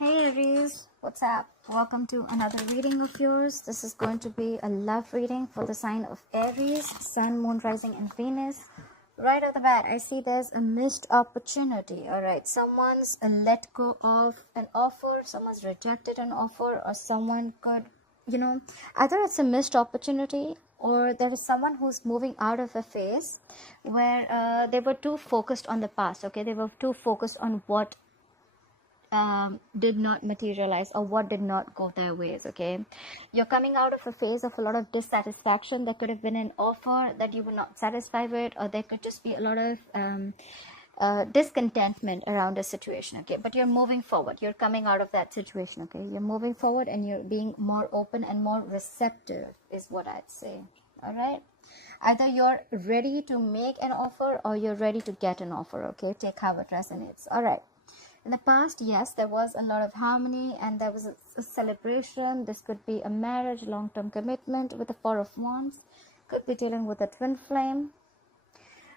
Hey Aries, what's up? Welcome to another reading of yours. This is going to be a love reading for the sign of Aries, Sun, Moon, Rising, and Venus. Right off the bat, I see there's a missed opportunity. All right, someone's let go of an offer, someone's rejected an offer, or someone could, either it's a missed opportunity or there is someone who's moving out of a phase where they were too focused on the past. Okay, they were too focused on what did not materialize or what did not go their ways. Okay, you're coming out of a phase of a lot of dissatisfaction. There could have been an offer that you were not satisfied with, or there could just be a lot of discontentment around a situation. Okay, but you're moving forward, you're coming out of that situation. Okay, you're moving forward and you're being more open and more receptive is what I'd say. All right, either you're ready to make an offer or you're ready to get an offer. Okay, take how it resonates. All right, in the past, yes, there was a lot of harmony and there was a celebration. This could be a marriage, long-term commitment with the Four of Wands. Could be dealing with a twin flame.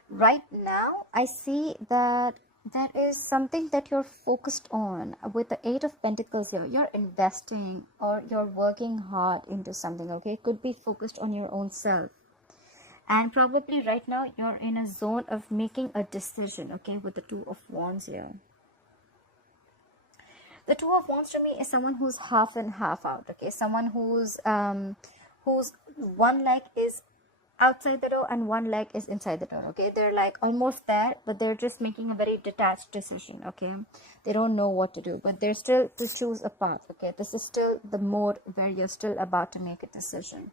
Right now, I see that there is something that you're focused on with the Eight of Pentacles here. You're investing or you're working hard into something, okay? Could be focused on your own self. And probably right now, you're in a zone of making a decision, okay, with the Two of Wands here. The Two of Wands to me is someone who's half in, half out. Okay, someone whose one leg is outside the door and one leg is inside the door. Okay, they're like almost there, but they're just making a very detached decision. Okay, they don't know what to do, but they're still to choose a path. Okay, this is still the mode where you're still about to make a decision.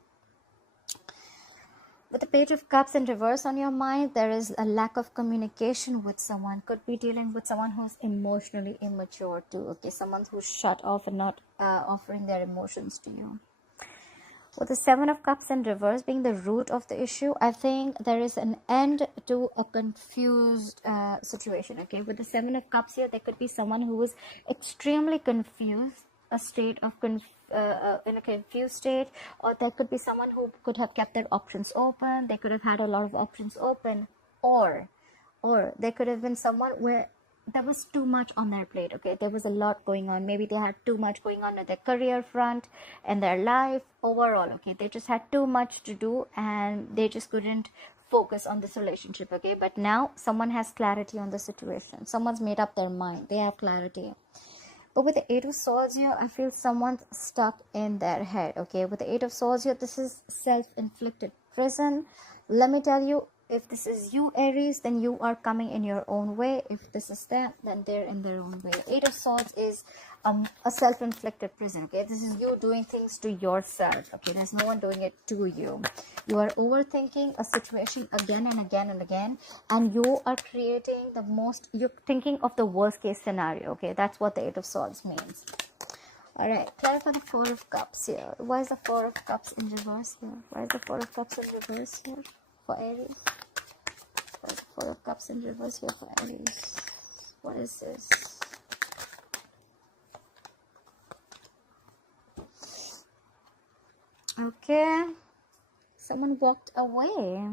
With the Page of Cups in reverse on your mind, there is a lack of communication with someone. Could be dealing with someone who's emotionally immature too. Okay, someone who's shut off and not offering their emotions to you. With the Seven of Cups in reverse being the root of the issue, I think there is an end to a confused situation. Okay, with the Seven of Cups here, there could be someone who is extremely confused, a state of in a confused state, or there could be someone who could have kept their options open. They could have had a lot of options open, or there could have been someone where there was too much on their plate. Okay, there was a lot going on. Maybe they had too much going on at their career front and their life overall. Okay, they just had too much to do and they just couldn't focus on this relationship. Okay, but now someone has clarity on the situation. Someone's made up their mind. They have clarity. But with the Eight of Swords here, I feel someone's stuck in their head. Okay, with the Eight of Swords here, this is self-inflicted prison. Let me tell you, if this is you, Aries, then you are coming in your own way. If this is them, then they're in their own way. Eight of Swords is a self-inflicted prison. Okay, this is you doing things to yourself. Okay, there's no one doing it to you. You are overthinking a situation again and again and again, and you are creating you're thinking of the worst case scenario. Okay, that's what the Eight of Swords means. All right, clarify the Four of Cups here. Why is the Four of Cups in reverse here? Why is the Four of Cups in reverse here for Aries? Why is the Four of Cups in reverse here for Aries? What is this? Okay, someone walked away.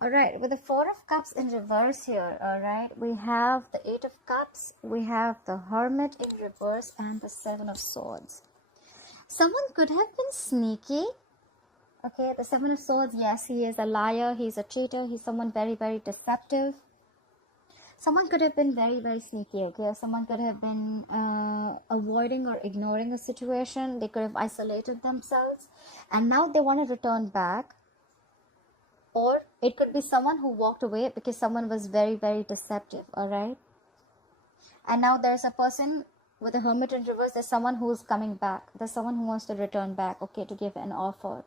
All right, with the Four of Cups in reverse here, all right, we have the Eight of Cups, we have the Hermit in reverse, and the Seven of Swords. Someone could have been sneaky. Okay, the Seven of Swords, yes, he is a liar, he's a cheater, he's someone very, very deceptive. Someone could have been very, very sneaky, okay? Someone could have been avoiding or ignoring a situation. They could have isolated themselves. And now they want to return back. Or it could be someone who walked away because someone was very, very deceptive, all right? And now there's a person with a Hermit in reverse. There's someone who's coming back. There's someone who wants to return back, okay, to give an offer.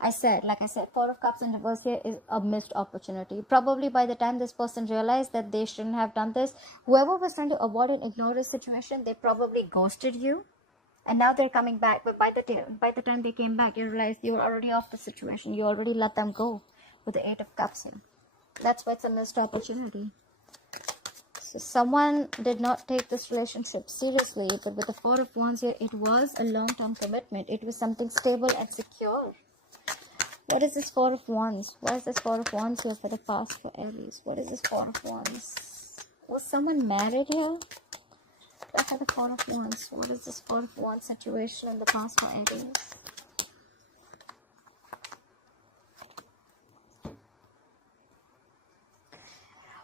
Like I said, Four of Cups in reverse here is a missed opportunity. Probably by the time this person realized that they shouldn't have done this, whoever was trying to avoid and ignore this situation, they probably ghosted you. And now they're coming back. But by the time they came back, you realized you were already off the situation. You already let them go with the Eight of Cups here. That's why it's a missed opportunity. So someone did not take this relationship seriously. But with the Four of Wands here, it was a long-term commitment. It was something stable and secure. What is this Four of Wands? Why is this Four of Wands here for the past for Aries? What is this Four of Wands? Was someone married here? Clarify the Four of Wands. What is this Four of Wands situation in the past for Aries?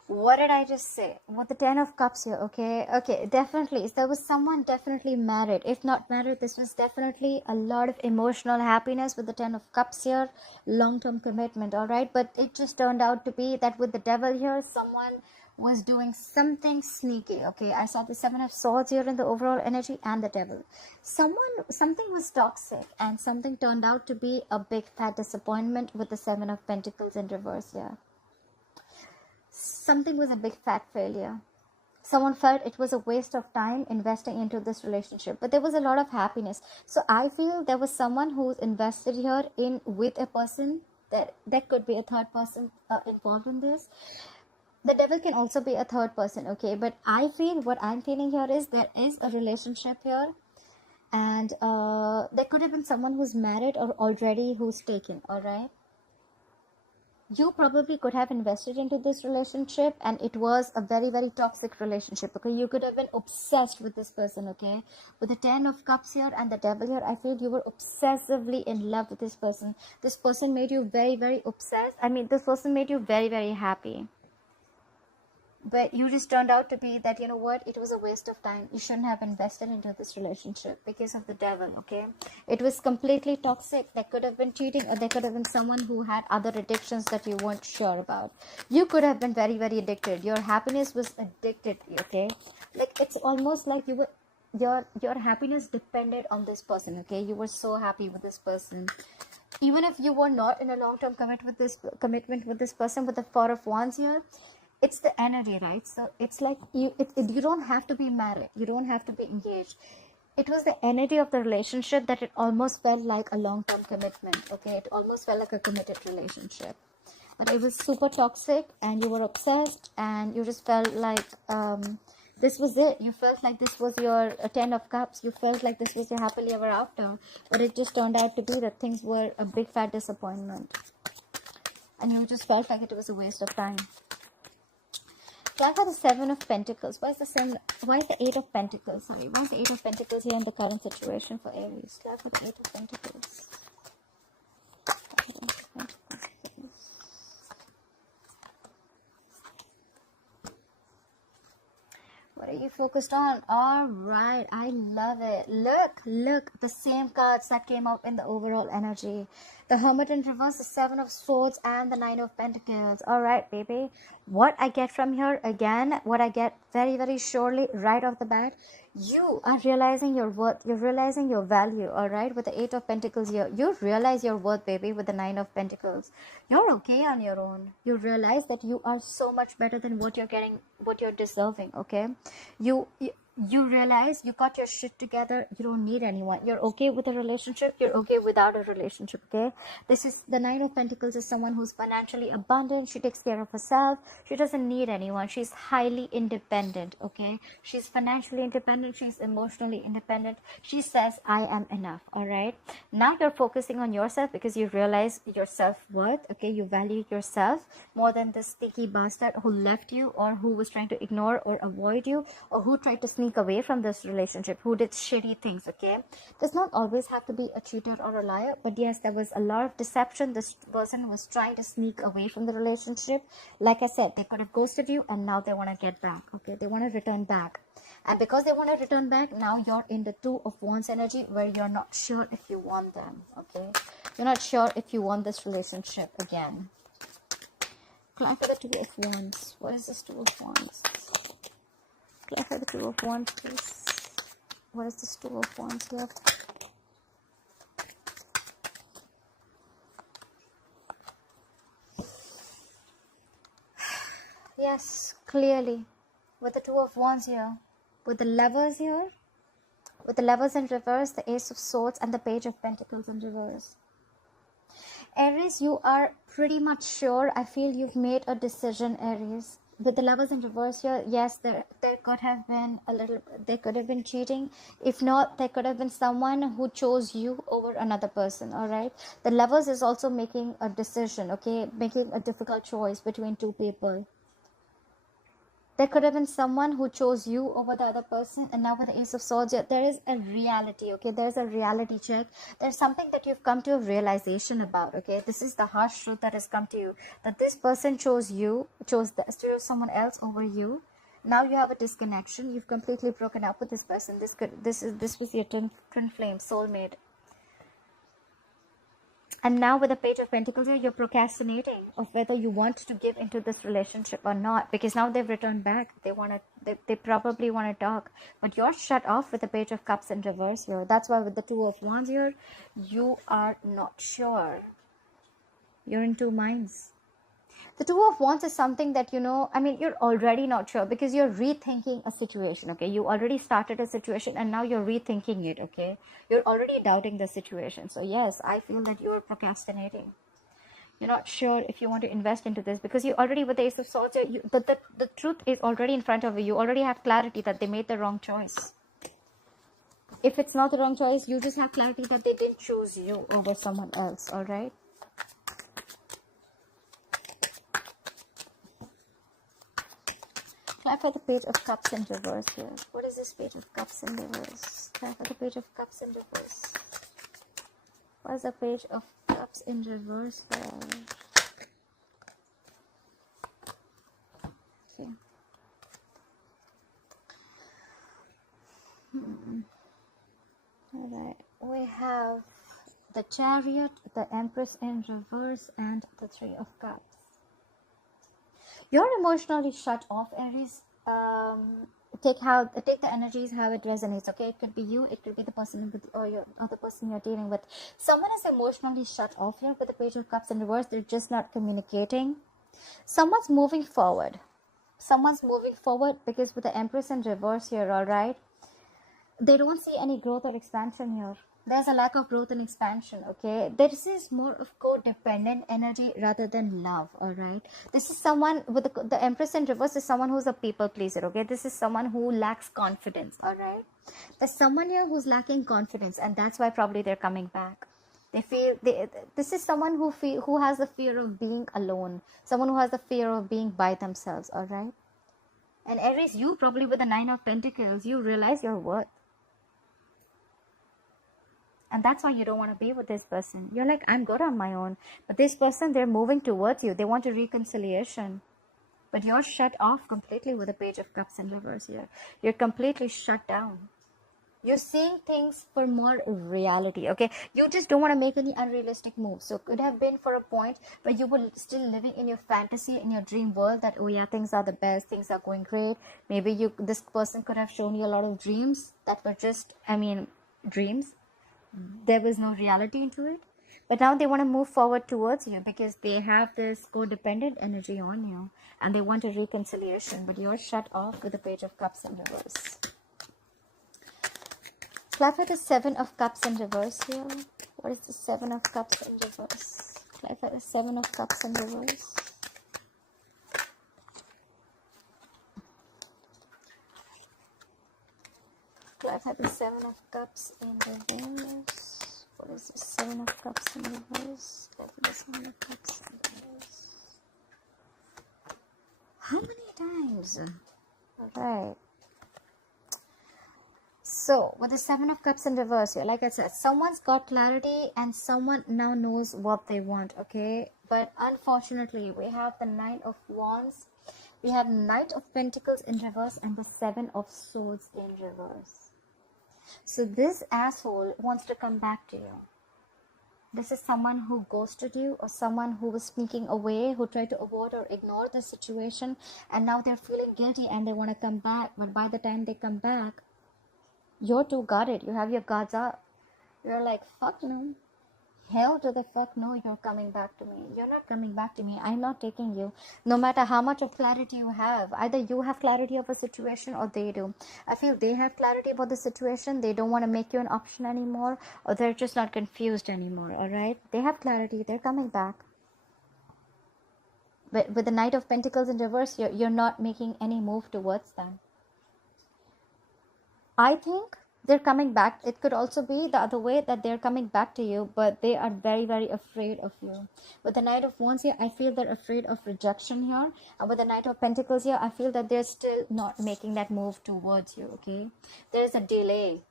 What did I just say? With the Ten of Cups here, okay? Okay, definitely. There was someone definitely married. If not married, this was definitely a lot of emotional happiness with the Ten of Cups here. Long-term commitment, all right? But it just turned out to be that with the Devil here, someone was doing something sneaky, okay? I saw the Seven of Swords here in the overall energy and the Devil. Something was toxic and something turned out to be a big fat disappointment with the Seven of Pentacles in reverse here. Something was a big fat failure. Someone felt it was a waste of time investing into this relationship, but there was a lot of happiness. So I feel there was someone who's invested here in with a person. That could be a third person involved in this. The Devil can also be a third person, okay? But I feel what I'm feeling here is there is a relationship here, and there could have been someone who's married or already who's taken, all right? You probably could have invested into this relationship and it was a very, very toxic relationship, okay? You could have been obsessed with this person, okay? With the Ten of Cups here and the Devil here, I feel you were obsessively in love with this person. This person made you very, very obsessed. I mean, this person made you very, very happy. But you just turned out to be that, you know what, it was a waste of time. You shouldn't have invested into this relationship because of the Devil, okay? It was completely toxic. There could have been cheating, or there could have been someone who had other addictions that you weren't sure about. You could have been very, very addicted. Your happiness was addicted, okay? Like, it's almost like you were, your happiness depended on this person, okay? You were so happy with this person. Even if you were not in a long-term commitment with this person, with the Four of Wands here, it's the energy, right? So it's like you don't have to be married, you don't have to be engaged. It was the energy of the relationship that it almost felt like a long-term commitment, okay? It almost felt like a committed relationship, but it was super toxic and you were obsessed and you just felt like this was it. You felt like this was your Ten of Cups. You felt like this was your happily ever after, but it just turned out to be that things were a big fat disappointment and you just felt like it was a waste of time. Clarify the Seven of Pentacles. Why is the Eight of Pentacles? Sorry, why is the Eight of Pentacles here in the current situation for Aries? Clarify the Eight of Pentacles. What are you focused on? All right, I love it. Look, the same cards that came up in the overall energy. The Hermit in reverse, the Seven of Swords, and the Nine of Pentacles. All right, baby. What I get from here, again, what I get very, very surely right off the bat, you are realizing your worth. You're realizing your value, all right? With the Eight of Pentacles here, you realize your worth, baby, with the Nine of Pentacles. You're okay on your own. You realize that you are so much better than what you're getting, what you're deserving, okay? You realize you got your shit together. You don't need anyone. You're okay with a relationship. You're okay without a relationship, okay? This is the Nine of Pentacles is someone who's financially abundant. She takes care of herself. She doesn't need anyone. She's highly independent, okay? She's financially independent. She's emotionally independent. She says, I am enough, all right? Now you're focusing on yourself because you realize your self-worth, okay? You value yourself more than this sticky bastard who left you or who was trying to ignore or avoid you or who tried to sneak away from this relationship, who did shitty things, okay? Does not always have to be a cheater or a liar, but yes, there was a lot of deception. This person was trying to sneak away from the relationship. Like I said, they could have ghosted you and now they want to get back, okay? They want to return back. And because they want to return back, now you're in the Two of Wands energy where you're not sure if you want them, okay? You're not sure if you want this relationship again. Clarify the Two of Wands. What is this Two of Wands? Clarify the Two of Wands, please. What is this Two of Wands here? Yes, clearly. With the Two of Wands here. With the Lovers here. With the Lovers in reverse, the Ace of Swords, and the Page of Pentacles in reverse. Aries, you are pretty much sure. I feel you've made a decision, Aries. With the Lovers in reverse here, yes, there could have been there could have been cheating. If not, there could have been someone who chose you over another person, all right? The Lovers is also making a decision, okay? Making a difficult choice between two people. There could have been someone who chose you over the other person, and now with the Ace of Swords, there is a reality, okay? There's a reality check. There's something that you've come to a realization about, okay? This is the harsh truth that has come to you, that this person chose someone else over you. Now you have a disconnection. You've completely broken up with this person. This was your twin flame, soulmate. And now with the Page of Pentacles here, you're procrastinating of whether you want to give into this relationship or not, because now they've returned back. They probably want to talk, but you're shut off with the Page of Cups in reverse here. That's why with the Two of Wands here, you are not sure. You're in two minds. The Two of Wands is something that, you're already not sure because you're rethinking a situation, okay? You already started a situation and now you're rethinking it, okay? You're already doubting the situation. So yes, I feel that you're procrastinating. You're not sure if you want to invest into this because you already, with the Ace of Swords, the truth is already in front of you. You already have clarity that they made the wrong choice. If it's not the wrong choice, you just have clarity that they didn't choose you over someone else, all right? Clarify the Page of Cups in reverse here. What is this Page of Cups in reverse? Clarify the Page of Cups in reverse. What is the Page of Cups in reverse here? Okay. Alright. We have the Chariot, the Empress in reverse, and the Three of Cups. You're emotionally shut off, Aries. Take the energies how it resonates, okay? It could be you, it could be the person or the person you're dealing with. Someone is emotionally shut off here with the Page of Cups in reverse. They're just not communicating. Someone's moving forward. Someone's moving forward because with the Empress in reverse here, all right? They don't see any growth or expansion here. There's a lack of growth and expansion, okay? This is more of codependent energy rather than love, all right? This is someone with the Empress in reverse is someone who's a people pleaser, okay? This is someone who lacks confidence, all right? There's someone here who's lacking confidence, and that's why probably they're coming back. This is someone who has the fear of being alone, someone who has the fear of being by themselves, all right? And Aries, you probably with the Nine of Pentacles, you realize your worth. And that's why you don't want to be with this person. You're like, I'm good on my own. But this person, they're moving towards you. They want a reconciliation. But you're shut off completely with the Page of Cups in reverse here. You're completely shut down. You're seeing things for more reality, okay? You just don't want to make any unrealistic moves. So it could have been for a point where you were still living in your fantasy, in your dream world, that, oh yeah, things are the best, things are going great. Maybe this person could have shown you a lot of dreams that were just, dreams. There was no reality into it, but now they want to move forward towards you because they have this codependent energy on you and they want a reconciliation, but you're shut off with the Page of Cups in reverse. Clarify the Seven of Cups in reverse here. What is the Seven of Cups in reverse? Clarify the Seven of Cups in reverse. Clarify the Seven of Cups in reverse. What is the Seven of Cups in reverse? Clarify the Seven of Cups in reverse. How many times? Alright. So, with the Seven of Cups in reverse here, like I said, someone's got clarity and someone now knows what they want, okay? But unfortunately, we have the Nine of Wands, we have Knight of Pentacles in reverse, and the Seven of Swords in reverse. So this asshole wants to come back to you. This is someone who ghosted you, or someone who was sneaking away, who tried to avoid or ignore the situation, and now they're feeling guilty and they want to come back. But by the time they come back, you're too guarded. You have your guards up. You're like, fuck no. Hell to the fuck no, you're coming back to me. You're not coming back to me. I'm not taking you. No matter how much of clarity you have. Either you have clarity of a situation or they do. I feel they have clarity about the situation. They don't want to make you an option anymore. Or they're just not confused anymore. Alright? They have clarity. They're coming back. But with the Knight of Pentacles in reverse, you're not making any move towards them. I think They're coming back. It could also be the other way, that they're coming back to you, but they are very, very afraid of you. With the Knight of Wands here, I feel they're afraid of rejection here. And with the Knight of Pentacles here, I feel that they're still not making that move towards you, okay? There's a delay.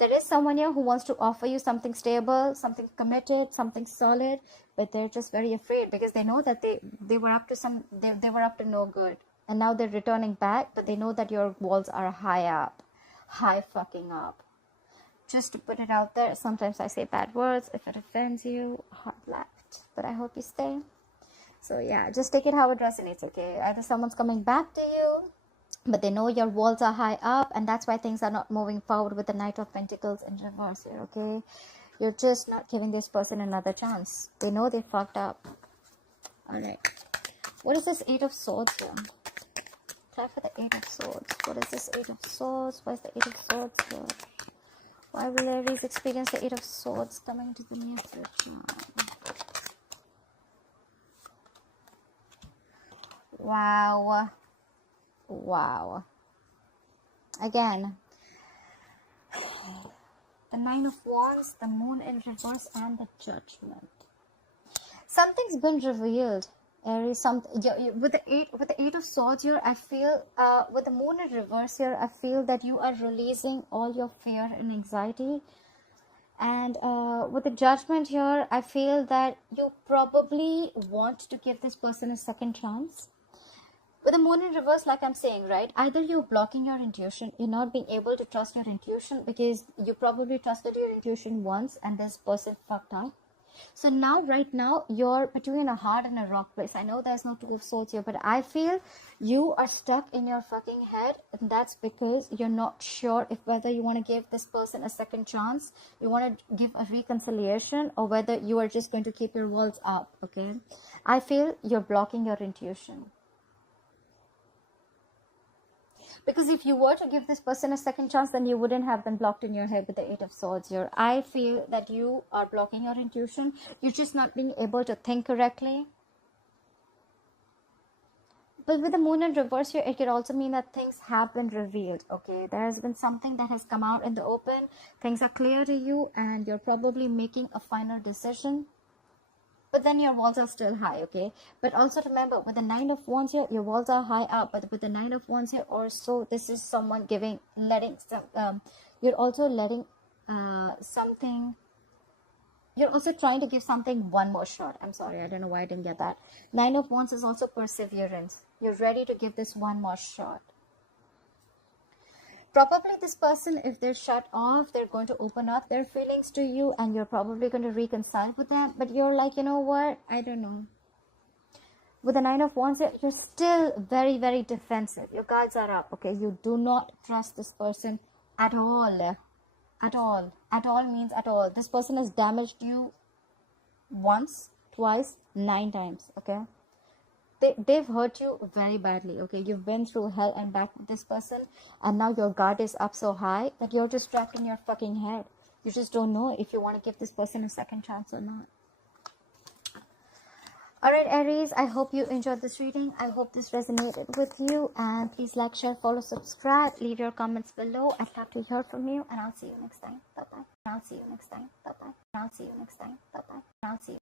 There is someone here who wants to offer you something stable, something committed, something solid, but they're just very afraid because they know that they were up to they were up to no good. And now they're returning back, but they know that your walls are high up. High fucking up. Just to put it out there, sometimes I say bad words. If it offends you, hard left. But I hope you stay. So yeah, just take it how it resonates, okay? Either someone's coming back to you, but they know your walls are high up, and that's why things are not moving forward with the Knight of Pentacles in reverse here, okay? You're just not giving this person another chance. They know they fucked up. Alright. What is this Eight of Swords here? Try for the Eight of Swords. What is this Eight of Swords? Why is the Eight of Swords here? Why will Aries experience the Eight of Swords coming to the near future? Wow. Wow. Again, the Nine of Wands, the Moon in reverse, and the Judgment. Something's been revealed, Aries. With the eight of Swords here, I feel with the Moon in reverse here, I feel that you are releasing all your fear and anxiety. And with the Judgment here, I feel that you probably want to give this person a second chance. With the Moon in reverse, like I'm saying, right, either you're blocking your intuition, you're not being able to trust your intuition because you probably trusted your intuition once and this person fucked up. So now, right now, you're between a hard and a rock place. I know there's no Two of Swords here, but I feel you are stuck in your fucking head, and that's because you're not sure if whether you want to give this person a second chance, you want to give a reconciliation, or whether you are just going to keep your walls up, okay? I feel you're blocking your intuition. Because if you were to give this person a second chance, then you wouldn't have them blocked in your head with the Eight of Swords here. I feel that you are blocking your intuition. You're just not being able to think correctly. But with the Moon in reverse here, it could also mean that things have been revealed, okay? There has been something that has come out in the open. Things are clear to you, and you're probably making a final decision. But then your walls are still high, okay? But also remember, with the Nine of Wands here, your walls are high up. But with the Nine of Wands here, also, this is someone letting some, you're also letting something, you're also trying to give something one more shot. I'm sorry, I don't know why I didn't get that. Nine of Wands is also perseverance. You're ready to give this one more shot. Probably this person, if they're shut off, they're going to open up their feelings to you, and you're probably going to reconcile with them. But you're like, you know what? I don't know. With the Nine of Wands, you're still very, very defensive. Your guards are up, okay? You do not trust this person at all. At all. At all means at all. This person has damaged you once, twice, 9 times, okay? They've hurt you very badly, okay? You've been through hell and back with this person, and now your guard is up so high that you're just trapped in your fucking head. You just don't know if you want to give this person a second chance or not. Alright, Aries, I hope you enjoyed this reading. I hope this resonated with you, and please like, share, follow, subscribe, leave your comments below. I'd love to hear from you, and I'll see you next time. Bye-bye. I'll see you next time. Bye-bye. I'll see you next time. Bye-bye. I'll see you.